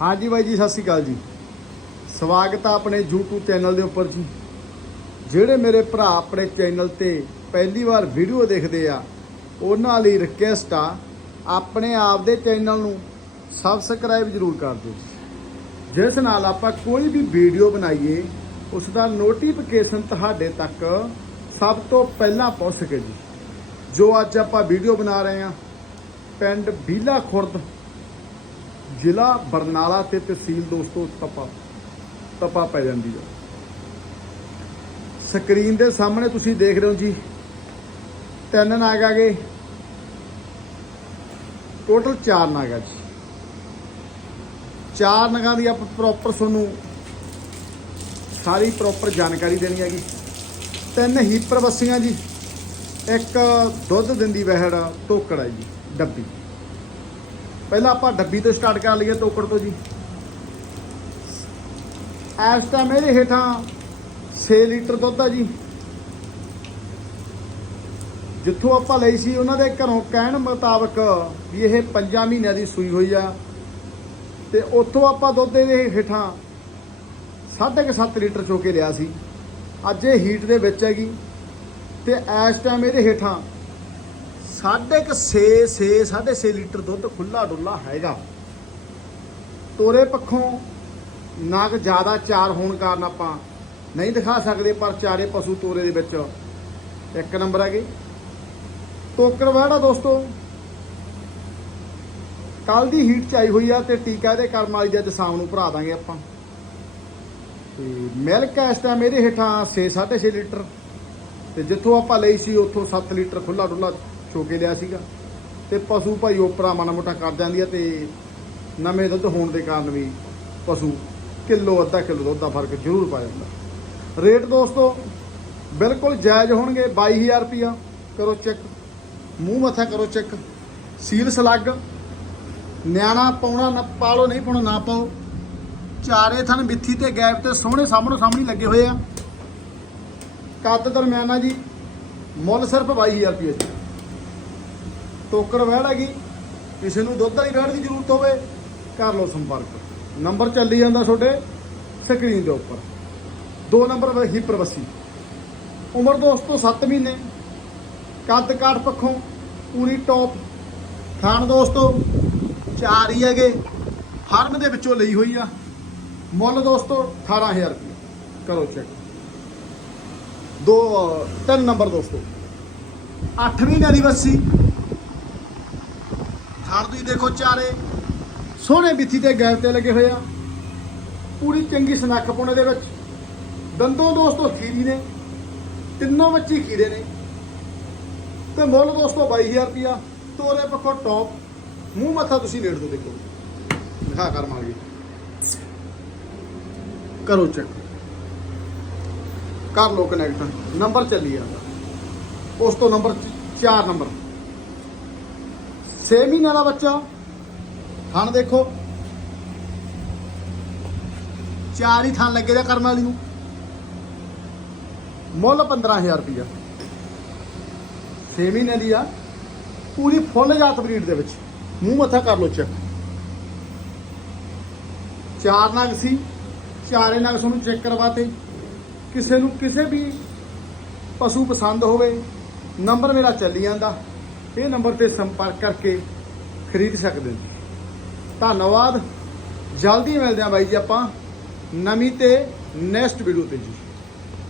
ਹਾਂਜੀ ਬਾਈ ਜੀ, ਸਤਿ ਸ਼੍ਰੀ ਅਕਾਲ ਜੀ। ਸਵਾਗਤ ਆ ਆਪਣੇ YouTube ਚੈਨਲ ਦੇ ਉੱਪਰ ਜੀ। ਜਿਹੜੇ ਮੇਰੇ ਭਰਾ ਆਪਣੇ ਚੈਨਲ ਤੇ ਪਹਿਲੀ ਵਾਰ ਵੀਡੀਓ ਦੇਖਦੇ ਆ, ਉਹਨਾਂ ਲਈ ਰਿਕਵੈਸਟ ਆ, ਆਪਣੇ ਆਪ ਦੇ ਚੈਨਲ ਨੂੰ ਸਬਸਕ੍ਰਾਈਬ ਜਰੂਰ ਕਰ ਦਿਓ ਜੀ। ਜਿਸ ਨਾਲ ਆਪਾਂ ਕੋਈ ਵੀ ਵੀਡੀਓ ਬਣਾਈਏ ਉਸ ਦਾ ਨੋਟੀਫਿਕੇਸ਼ਨ ਤੁਹਾਡੇ ਤੱਕ ਸਭ ਤੋਂ ਪਹਿਲਾਂ ਪਹੁੰਚ ਸਕੇ ਜੀ। ਜੋ ਅੱਜ ਆਪਾਂ ਵੀਡੀਓ ਬਣਾ ਰਹੇ ਆ, ਪਿੰਡ ਬੀਲਾ ਖੁਰਦ ਜ਼ਿਲ੍ਹਾ ਬਰਨਾਲਾ ਤੇ ਤਹਿਸੀਲ ਦੋਸਤੋ ਤਪਾ ਤਪਾ ਪੈ ਜਾਂਦੀ ਹੈ ਸਕਰੀਨ ਦੇ ਸਾਹਮਣੇ ਤੁਸੀਂ ਦੇਖ ਰਹੇ ਹੋ ਜੀ, ਤਿੰਨ ਨਾਗ ਆ ਗਏ। ਟੋਟਲ ਚਾਰ ਨਾਗ ਆ ਜੀ। ਚਾਰ ਨਗਾਂ ਦੀ ਆਪਾਂ ਪ੍ਰੋਪਰ ਤੁਹਾਨੂੰ ਸਾਰੀ ਪ੍ਰੋਪਰ ਜਾਣਕਾਰੀ ਦੇਣੀ ਹੈਗੀ। ਤਿੰਨ ਹੀਪਰ ਬੱਸੀਆਂ ਜੀ, ਇੱਕ ਦੁੱਧ ਦਿੰਦੀ ਵਹਿੜ, ਟੋਕੜਾ ਜੀ, ਡੱਬੀ। ਪਹਿਲਾਂ ਆਪਾਂ ਡੱਬੀ ਤੋਂ ਸਟਾਰਟ ਕਰ ਲਈਏ ਟੋਕੜ ਤੋਂ ਜੀ। ਇਸ ਟਾਈਮ ਇਹਦੇ ਹੇਠਾਂ 6 ਲੀਟਰ ਦੁੱਧ ਆ ਜੀ। ਜਿੱਥੋਂ ਆਪਾਂ ਲਈ ਸੀ ਉਹਨਾਂ ਦੇ ਘਰੋਂ ਕਹਿਣ ਮੁਤਾਬਕ ਵੀ ਇਹ 5 ਮਹੀਨਿਆਂ ਦੀ ਸੂਈ ਹੋਈ ਆ। ਤੇ ਉੱਥੋਂ ਆਪਾਂ ਦੁੱਧ ਦੇ ਹੇਠਾਂ 7.5 ਲੀਟਰ ਚੋ ਕੇ ਲਿਆ ਸੀ। ਅੱਜ ਇਹ ਹੀਟ ਦੇ ਵਿੱਚ ਹੈਗੀ। ਤੇ ਇਸ ਟਾਈਮ ਇਹਦੇ ਹੇਠਾਂ ਸਾਢੇ ਕੁ 6 6 6.5 ਲੀਟਰ ਦੁੱਧ ਖੁੱਲਾ ਡੁੱਲਾ ਹੈਗਾ। ਤੋਰੇ ਪੱਖੋਂ ਨਾਗ ਜ਼ਿਆਦਾ ਚਾਰ ਹੋਣ ਕਾਰਨ ਆਪਾਂ ਨਹੀਂ ਦਿਖਾ ਸਕਦੇ, ਪਰ ਚਾਰੇ ਪਸ਼ੂ ਤੋਰੇ ਦੇ ਵਿੱਚ ਇੱਕ ਨੰਬਰ ਹੈਗੇ। ਟੋਕਰਵਾੜਾ ਦੋਸਤੋ ਕੱਲ ਦੀ ਹੀਟ ਚ ਆਈ ਹੋਈ ਆ ਤੇ ਟੀਕਾ ਦੇ ਕਰਮ ਵਾਲੀ ਦੇ ਅੱਜ ਸ਼ਾਮ ਨੂੰ ਭਰਾ ਦਾਂਗੇ ਆਪਾਂ। ਤੇ ਮਿਲਕ ਇਸ ਟਾਈਮ ਇਹਦੇ ਹੇਠਾਂ 6 6.5 ਲੀਟਰ। ਤੇ ਜਿੱਥੋਂ ਆਪਾਂ ਲਈ ਸੀ, ਉੱਥੋਂ 7 ਲੀਟਰ ਖੁੱਲਾ ਡੁੱਲਾ ਛੋ ਕੇ ਲਿਆ ਸੀਗਾ। ਤੇ ਪਸ਼ੂ ਭਾਈ ਉਪਰਾ ਮਾੜਾ ਮੋਟਾ ਕਰ ਜਾਂਦੀ ਆ ਤੇ ਨਵੇਂ ਦੁੱਧ ਹੋਣ ਦੇ ਕਾਰਨ ਵੀ ਪਸ਼ੂ ਕਿਲੋ, ਅੱਧਾ ਕਿਲੋ ਦੁੱਧ ਦਾ ਫ਼ਰਕ ਜ਼ਰੂਰ ਪਾ ਜਾਂਦਾ। ਰੇਟ ਦੋਸਤੋ ਬਿਲਕੁਲ ਜਾਇਜ਼ ਹੋਣਗੇ 22000 ਰੁਪਿਆ ਕਰੋ ਚੈੱਕ। ਮੂੰਹ ਮੱਥਾ ਕਰੋ ਚੈੱਕ। ਸੀਲ ਸਲੱਗ। ਨਿਆਣਾ ਪਾਉਣਾ ਨਾ ਪਾਲੋ, ਨਹੀਂ ਪਾਉਣਾ ਨਾ ਪਾਓ। ਚਾਰੇ ਥਣ ਮਿੱਥੀ ਤੇ ਗੈਪ ਤੇ ਸੋਹਣੇ ਸਾਹਮਣੇ ਸਾਹਮਣੇ ਲੱਗੇ ਹੋਏ ਆ। ਕੱਦ ਦਰਮਿਆਨਾ ਜੀ, ਮੁੱਲ ਸਿਰਫ 22000 ਰੁਪਏ ਜੀ। ਟੋਕਰ ਵਹਿੜ ਹੈਗੀ, ਕਿਸੇ ਨੂੰ ਦੁੱਧ ਵਾਲੀ ਵਹਿੜ ਦੀ ਜ਼ਰੂਰਤ ਹੋਵੇ, ਕਰ ਲਓ ਸੰਪਰਕ। ਨੰਬਰ ਚੱਲੀ ਜਾਂਦਾ ਤੁਹਾਡੇ ਸਕਰੀਨ ਦੇ ਉੱਪਰ। ਦੋ ਨੰਬਰ ਹੀ ਪ੍ਰਵਾਸੀ। ਉਮਰ ਦੋਸਤੋ 7 ਮਹੀਨੇ। ਕੱਦ ਕਾਠ ਪੱਖੋਂ, ਪੂਰੀ ਟੌਪ। ਥਾਣ ਦੋਸਤੋ, ਚਾਰ ਹੀ ਹੈਗੇ। ਫਾਰਮ ਦੇ ਵਿੱਚੋਂ ਲਈ ਹੋਈ ਆ। ਮੁੱਲ ਦੋਸਤੋ 18000 ਰੁਪਏ। ਕਰੋ ਚੈੱਕ ਦੋ, ਤਿੰਨ ਨੰਬਰ ਦੋਸਤੋ। 8 ਮਹੀਨਿਆਂ ਦੀ ਬੱਸੀ ਥਾਣ ਤੁਸੀਂ ਦੇਖੋ ਚਾਰੇ, ਸੋਹਣੇ ਬਿੱਥੀ ਤੇ ਗੈਰ ਤੇ ਲੱਗੇ ਹੋਏ ਆ। ਪੂਰੀ ਚੰਗੀ ਸਨੱਖ ਪਾਉਣੇ ਦੇ ਵਿੱਚ। ਦੰਦੋਂ ਦੋਸਤੋ ਖੀਰੀ ਨੇ, ਤਿੰਨੋਂ ਬੱਚੀ ਖੀਰੇ ਨੇ। ਤੇ ਮੁੱਲ ਦੋਸਤੋ 22000 ਰੁਪਿਆ ਤੋਰੇ ਪੱਖੋਂ ਟੌਪ ਮੂੰਹ ਮੱਥਾ ਤੁਸੀਂ ਨੇੜ ਤੋਂ ਦੇਖੋ। ਦਿਖਾ ਕਰ ਮਾਰਗੇ ਕਰੋ ਚੈੱਕ ਕਰ ਲੋ ਕਨੈਕਟ ਨੰਬਰ ਚੱਲੀ ਜਾਂਦਾ। ਉਸ ਤੋਂ ਨੰਬਰ 4 ਨੰਬਰ। 6 ਮਹੀਨਿਆਂ ਦਾ ਬੱਚਾ। ਥਣ ਦੇਖੋ। ਚਾਰ ਹੀ ਥਣ ਲੱਗੇ ਦਾ ਕਰਨ ਵਾਲੀ ਨੂੰ। ਮੁੱਲ 15000 ਰੁਪਇਆ 6 ਮਹੀਨੇ ਦੀ ਆ। ਪੂਰੀ ਫੁੱਲ ਜਾਤ ਬਰੀਡ ਦੇ ਵਿੱਚ। ਮੂੰਹ ਮੱਥਾ ਕਰ ਲੋ ਚੈੱਕ ਚਾਰ ਨਗ ਸੀ। ਚਾਰੇ ਨਗ ਤੁਹਾਨੂੰ ਚੈੱਕ ਕਰਵਾਤੇ। ਕਿਸੇ ਨੂੰ ਕਿਸੇ ਵੀ ਪਸ਼ੂ ਪਸੰਦ ਹੋਵੇ ਨੰਬਰ ਮੇਰਾ ਚੱਲੀ ਜਾਂਦਾ। ਇਹ ਨੰਬਰ ਤੇ ਸੰਪਰਕ ਕਰਕੇ ਖਰੀਦ ਸਕਦੇ ਹੋ। ਧੰਨਵਾਦ। ਜਲਦੀ ਮਿਲਦੇ ਆ ਬਾਈ ਜੀ ਆਪਾਂ। ਨਵੀਂ ਤੇ ਨੈਕਸਟ ਵੀਡੀਓ ਤੇ ਜੀ।